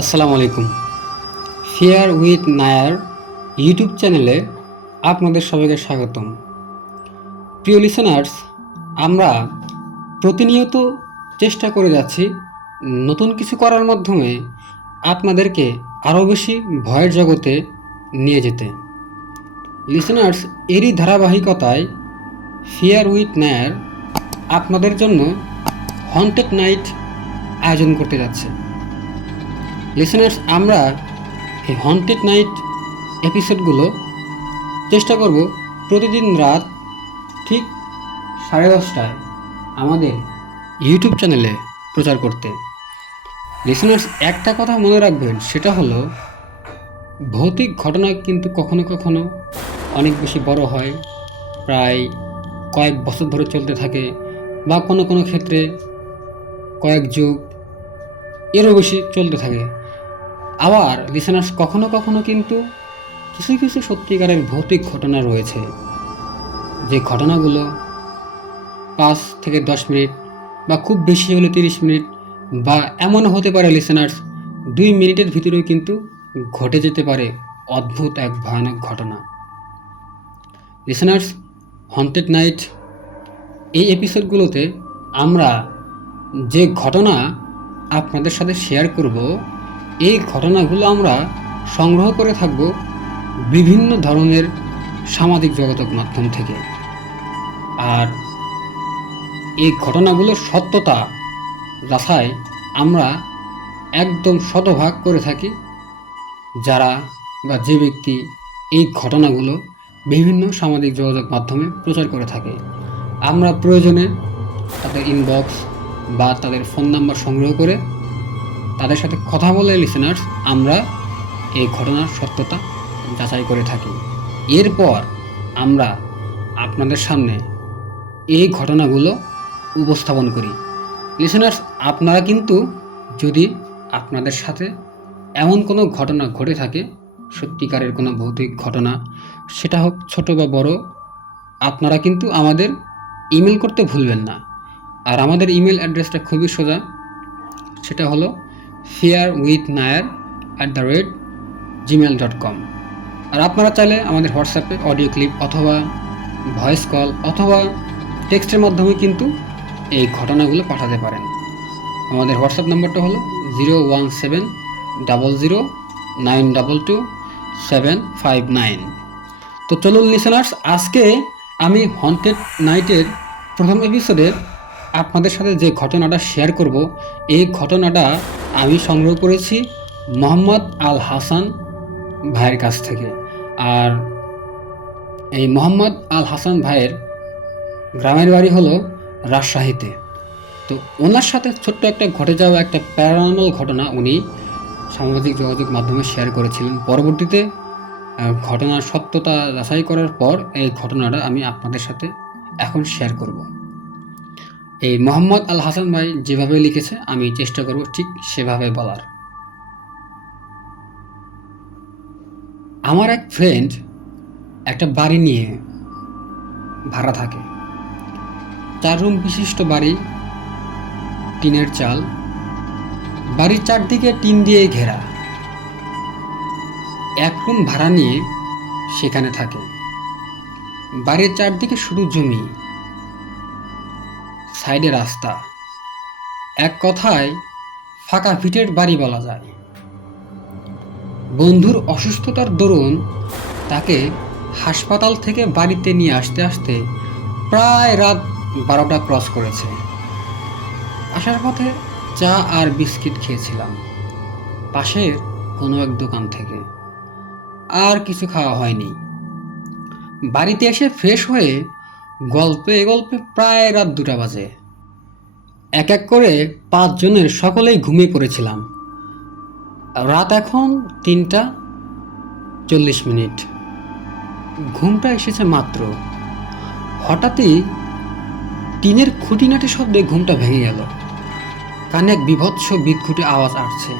আসসালামু আলাইকুম fair with Nair YouTube চ্যানেলে আপনাদের সবাইকে স্বাগতম। প্রিয় লিসেনার্স আমরা প্রতিনিয়ত চেষ্টা করে যাচ্ছি নতুন কিছু করার মাধ্যমে আপনাদেরকে আরও বেশি ভয়ের জগতে নিয়ে যেতে। লিসেনার্স এরই ধারাবাহিকতায় ফিয়ার উইথ নায়ার আপনাদের জন্য হন্টেড নাইট আয়োজন করতে যাচ্ছে। লিসেনার্স আমরা এই হন্টেড নাইট এপিসোডগুলো চেষ্টা করব প্রতিদিন রাত ঠিক সাড়ে দশটায় আমাদের ইউটিউব চ্যানেলে প্রচার করতে। লিসেনার্স একটা কথা মনে রাখবেন, সেটা হলো ভৌতিক ঘটনা কিন্তু কখনো কখনো অনেক বেশি বড় হয়। প্রায় কয়েক বছর ধরে চলতে থাকে বা কোনো কোনো ক্ষেত্রে কয়েক যুগ এরও বেশি চলতে থাকে। আবার লিসেনার্স কখনো কখনো কিন্তু কিছু কিছু সত্যিকারের ভৌতিক ঘটনা রয়েছে। যে ঘটনাগুলো পাঁচ থেকে দশ মিনিট বা খুব বেশি হলে তিরিশ মিনিট বা এমনও হতে পারে লিসেনার্স দুই মিনিটের ভিতরেও কিন্তু ঘটে যেতে পারে অদ্ভুত এক ভয়ানক ঘটনা। লিসেনার্স হন্টেড নাইট এই এপিসোডগুলোতে আমরা যে ঘটনা আপনাদের সাথে শেয়ার করব এই ঘটনাগুলো আমরা সংগ্রহ করে থাকব বিভিন্ন ধরনের সামাজিক যোগাযোগ মাধ্যম থেকে। আর এই ঘটনাগুলোর সত্যতা যাচাই আমরা একদম শতভাগ করে থাকি। যারা বা যে ব্যক্তি এই ঘটনাগুলো বিভিন্ন সামাজিক যোগাযোগ মাধ্যমে প্রচার করে থাকে। আমরা প্রয়োজনে তাদের ইনবক্স বা তাদের ফোন নাম্বার সংগ্রহ করে তাদের সাথে কথা বলে লিসেনার্স আমরা এই ঘটনার সত্যতা যাচাই করে থাকি। এরপর আমরা আপনাদের সামনে এই ঘটনাগুলো উপস্থাপন করি। লিসেনার্স আপনারা কিন্তু যদি আপনাদের সাথে এমন কোনো ঘটনা ঘটে থাকে, সত্যিকারের কোনো ভৌতিক ঘটনা, সেটা হোক ছোট বা বড়, আপনারা কিন্তু আমাদের ইমেল করতে ভুলবেন না। আর আমাদের ইমেল অ্যাড্রেসটা খুবই সোজা, সেটা হলো fair with Nair at the rate Gmail dot com আর আপনারা চাইলে আমাদের হোয়াটসঅ্যাপে অডিও ক্লিপ অথবা ভয়েস কল অথবা টেক্সটের মাধ্যমে কিন্তু এই ঘটনাগুলো পাঠাতে পারেন। আমাদের হোয়াটসঅ্যাপ নাম্বারটা হলো zero one seven double zero nine double two seven five nine তো চলুন লিসেনার্স আজকে আমি হন্টেড নাইটের প্রথম এপিসোডে আপনাদের সাথে যে ঘটনাটা শেয়ার করব, এই ঘটনাটা আমি সংগ্রহ করেছি মোহাম্মদ আল হাসান ভাইয়ের কাছ থেকে। আর এই মোহাম্মদ আল হাসান ভাইয়ের গ্রামের বাড়ি হলো রাজশাহীতে। তো ওনার সাথে ছোট্ট একটা ঘটে যাওয়া একটা প্যারানর্মাল ঘটনা উনি সামাজিক যোগাযোগ মাধ্যমে শেয়ার করেছিলেন। পরবর্তীতে ঘটনার সত্যতা যাচাই করার পর এই ঘটনাটা আমি আপনাদের সাথে এখন শেয়ার করব। এই মোহাম্মদ আল হাসান ভাই যেভাবে লিখেছে, আমি চেষ্টা করব ঠিক সেভাবে বলার। আমার এক ফ্রেন্ড একটা বাড়ি নিয়ে ভাড়া থাকে। চার রুম বিশিষ্ট বাড়ি, টিনের চাল। বাড়ির চারদিকে টিন দিয়ে ঘেরা। এক রুম ভাড়া নিয়ে সেখানে থাকে। বাড়ির চারদিকে শুধু জমি। সাইডে রাস্তা। এক কথায়, ফাঁকা ভিটের বাড়ি বলা যায়। বন্ধুর অসুস্থতার দরুন তাকে হাসপাতাল থেকে বাড়িতে নিয়ে আসতে আসতে প্রায় রাত বারোটা ক্রস করেছে। আসার পথে চা আর বিস্কিট খেয়েছিলাম। পাশের কোনো এক দোকান থেকে। আর কিছু খাওয়া হয়নি। বাড়িতে এসে ফ্রেশ হয়ে গল্পে গল্পে প্রায় রাত দুটা বাজে। এক এক করে পাঁচজনের সকলেই ঘুমিয়ে পড়েছিলাম। রাত এখন তিনটা চল্লিশ মিনিট। ঘুমটা এসেছে মাত্র। হঠাৎই টিনের খুঁটিনাটি শব্দে ঘুমটা ভেঙে গেল। কানে এক বিভৎস বিদঘুটে আওয়াজ আসছে।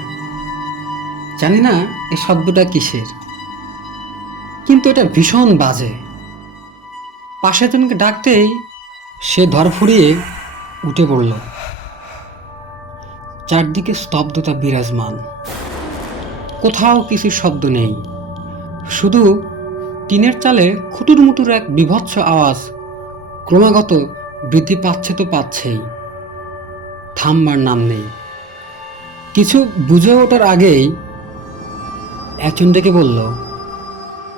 জানি না এই শব্দটা কিসের। কিন্তু এটা ভীষণ বাজে। পাশে জনকে ডাকতেই সে ধরফুরিয়ে উঠে পড়ল। চারদিকে স্তব্ধতা বিরাজমান। কোথাও কিছু শব্দ নেই। শুধু টিনের চালে খুটুর মুটুর এক বিভৎস আওয়াজ ক্রমাগত বৃদ্ধি পাচ্ছে তো পাচ্ছেই। থামবার নাম নেই। কিছু বুঝে ওঠার আগেই একজন ডেকে বলল,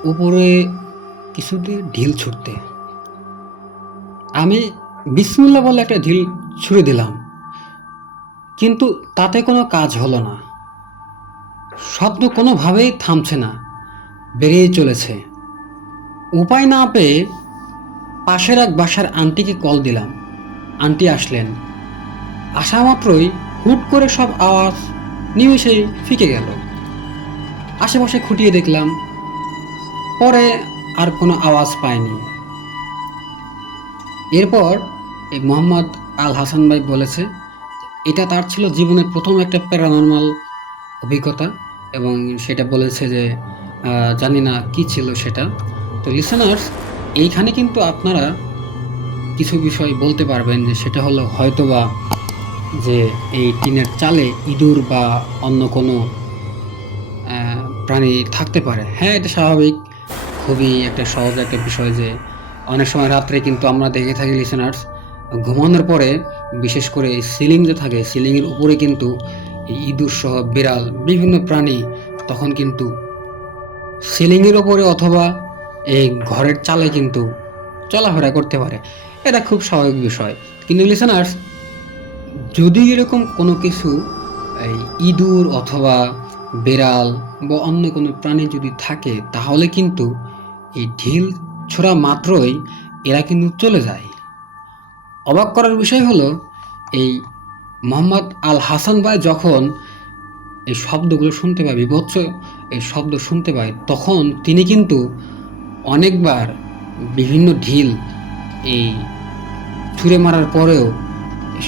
উপরে কিছু দিয়ে ঢিল ছুটতে। আমি বিসমুল্লা বলে একটা ঢিল ছুড়ে দিলাম। কিন্তু তাতে কোনো কাজ হলো না। শব্দ কোনোভাবেই থামছে না বেরিয়ে চলেছে। উপায় না পেয়ে পাশের এক বাসার আন্টিকে কল দিলাম। আন্টি আসলেন। আসা মাত্রই হুট করে সব আওয়াজ নিমেষেই ফিকে গেল। আশেপাশে খুঁটিয়ে দেখলাম, পরে আর কোনো আওয়াজ পাইনি। এরপর এই মোহাম্মদ আল হাসান ভাই বলেছে এটা তার ছিল জীবনের প্রথম একটা প্যারানর্মাল অভিজ্ঞতা এবং সেটা বলেছে যে জানি না কি ছিল সেটা। তো লিসেনার্স এইখানে কিন্তু আপনারা কিছু বিষয় বলতে পারবেন যে সেটা হলো হয়তোবা যে এই টিনের চালে ইঁদুর বা অন্য কোনো প্রাণী থাকতে পারে। হ্যাঁ এটা স্বাভাবিক। খুবই একটা সহজ একটা বিষয় যে অনেক সময় রাত্রে কিন্তু আমরা দেখে থাকি লিসেনার্স ঘুমানোর পরে বিশেষ করে সিলিং যে থাকে, সিলিংয়ের উপরে কিন্তু ইঁদুর সহ বিড়াল, বিভিন্ন প্রাণী তখন কিন্তু সিলিংয়ের ওপরে অথবা এই ঘরের চালে কিন্তু চলাফেরা করতে পারে। এটা খুব স্বাভাবিক বিষয়। কিন্তু লিসেনার্স যদি এরকম কোনো কিছু এই ইঁদুর অথবা বেড়াল বা অন্য কোনো প্রাণী যদি থাকে, তাহলে কিন্তু এই ঢিল ছোড়া মাত্রই এরা কিন্তু চলে যায়। অবাক করার বিষয় হলো, এই মোহাম্মদ আল হাসান ভাই যখন এই শব্দগুলো শুনতে পায়, বিভৎস এই শব্দ শুনতে পায়, তখন তিনি কিন্তু অনেকবার বিভিন্ন ঢিল এই ছুঁড়ে মারার পরেও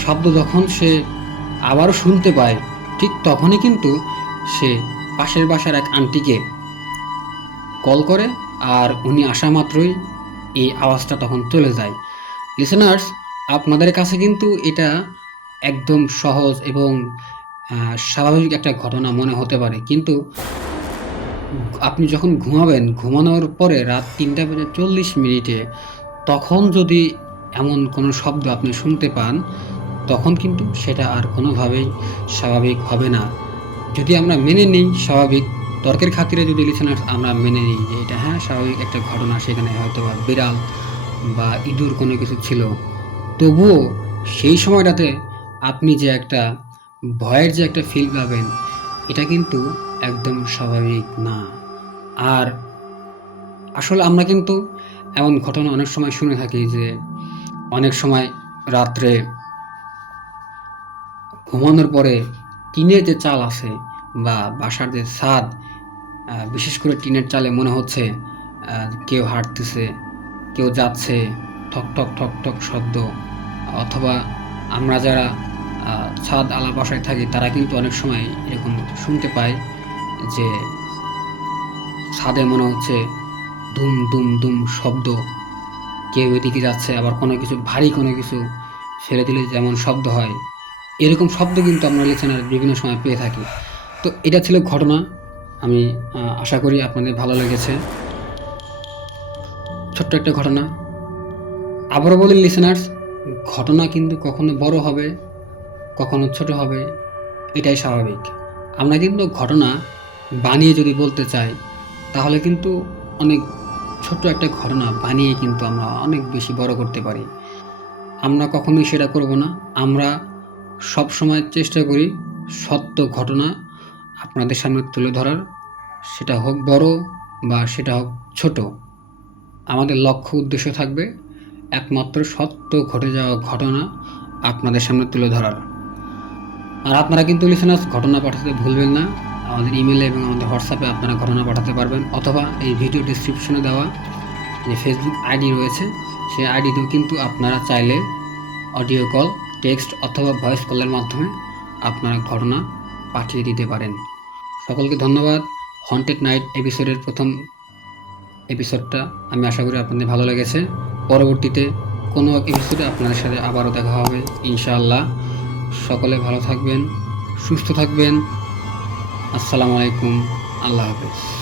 শব্দ যখন সে আবারও শুনতে পায়, ঠিক তখনই কিন্তু সে পাশের বাসার এক আন্টিকে কল করে আর উনি আসা মাত্রই এই আওয়াজটা তখন চলে যায়। লিসেনার্স আপনাদের কাছে কিন্তু এটা একদম সহজ এবং স্বাভাবিক একটা ঘটনা মনে হতে পারে। কিন্তু আপনি যখন ঘুমাবেন, ঘুমানোর পরে রাত তিনটা বেজে চল্লিশ মিনিটে তখন যদি এমন কোনো শব্দ আপনি শুনতে পান, তখন কিন্তু সেটা আর কোনোভাবেই স্বাভাবিক হবে না। যদি আমরা মেনে নিই স্বাভাবিক, তর্কের খাতিরে যদি লিসেনার্স আমরা মেনে নিই যে এটা হ্যাঁ স্বাভাবিক একটা ঘটনা, সেখানে হয়তো বা বিড়াল বা ইঁদুর কোনো কিছু ছিল। তবুও সেই সময়টাতে আপনি যে একটা ভয়ের যে একটা ফিল পাবেন, এটা কিন্তু একদম স্বাভাবিক না। আর আসলে আমরা কিন্তু এমন ঘটনা অনেক সময় শুনে থাকি যে অনেক সময় রাত্রে ঘুমানোর পরে টিনের যে চাল আছে বা বাসার যে ছাদ বিশেষ করে টিনের চালে মনে হচ্ছে কেউ হাঁটতেছে, কেউ যাচ্ছে ঠক ঠক ঠক ঠক শব্দ। অথবা আমরা যারা ছাদ আলা বাসায় থাকি, তারা কিন্তু অনেক সময় এরকম শুনতে পাই যে ছাদে মনে হচ্ছে দুম দুম দুম শব্দ। কেউ এদিকে যাচ্ছে, আবার কোনো কিছু, ভারী কোনো কিছু ফেলে দিলে যেমন শব্দ হয়। এরকম শব্দ কিন্তু আমরা লিসেনার বিভিন্ন সময় পেয়ে থাকি। তো এটা ছিল ঘটনা। আমি আশা করি আপনাদের ভালো লেগেছে। ছোট্ট একটা ঘটনা। আবারও বলি লিসেনার্স ঘটনা কিন্তু কখনো বড় হবে, কখনো ছোট হবে, এটাই স্বাভাবিক। আমরা কিন্তু ঘটনা বানিয়ে যদি বলতে চাই, তাহলে কিন্তু অনেক ছোট্ট একটা ঘটনা বানিয়ে কিন্তু আমরা অনেক বেশি বড় করতে পারি। আমরা কখনোই সেটা করব না। আমরা সব সময় চেষ্টা করি সত্য ঘটনা আপনাদের সামনে তুলে ধরার। সেটা হোক বড় বা সেটা হোক ছোট। আমাদের লক্ষ্য, উদ্দেশ্য থাকবে একমাত্র সত্য ঘটে যাওয়া ঘটনা আপনাদের সামনে তুলে ধরার। আর আপনারা কিন্তু লিসেনার্স ঘটনা পাঠাতে ভুলবেন না। আমাদের ইমেলে এবং আমাদের হোয়াটসঅ্যাপে আপনারা ঘটনা পাঠাতে পারবেন, অথবা এই ভিডিও ডিসক্রিপশনে দেওয়া যে ফেসবুক আইডি রয়েছে, সেই আইডিতেও কিন্তু আপনারা চাইলে অডিও কল টেক্সট অথবা ভয়েস কলের মাধ্যমে আপনারা ঘটনা পাঠিয়ে দিতে পারেন। সকলকে ধন্যবাদ। হন্টেড নাইট এপিসোডের প্রথম এপিসোডটা আমি আশা করি আপনাদের ভালো লেগেছে। পরবর্তীতে কোনো এক এপিসোডে আপনার সাথে আবারও দেখা হবে, ইনশাআল্লাহ। সকলে ভালো থাকবেন, সুস্থ থাকবেন। আসসালামু আলাইকুম, আল্লাহ হাফেজ।